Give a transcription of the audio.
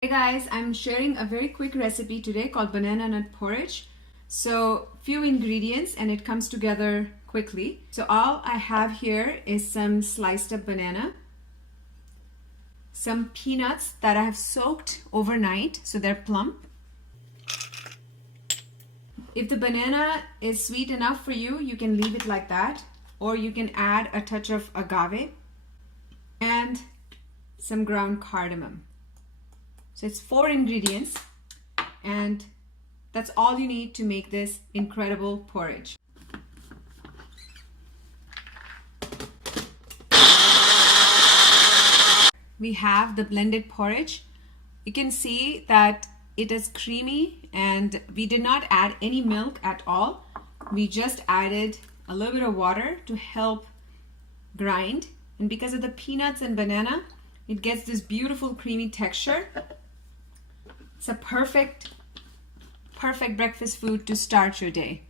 Hey guys, I'm sharing a very quick recipe today called banana nut porridge. So few ingredients and it comes together quickly. So all I have here is some sliced up banana, some peanuts that I have soaked overnight so they're plump. If the banana is sweet enough for you, you can leave it like that, or you can add a touch of agave and some ground cardamom. So it's 4 ingredients and that's all you need to make this incredible porridge. We have the blended porridge. You can see that it is creamy and we did not add any milk at all. We just added a little bit of water to help grind, and because of the peanuts and banana, it gets this beautiful creamy texture. It's a perfect breakfast food to start your day.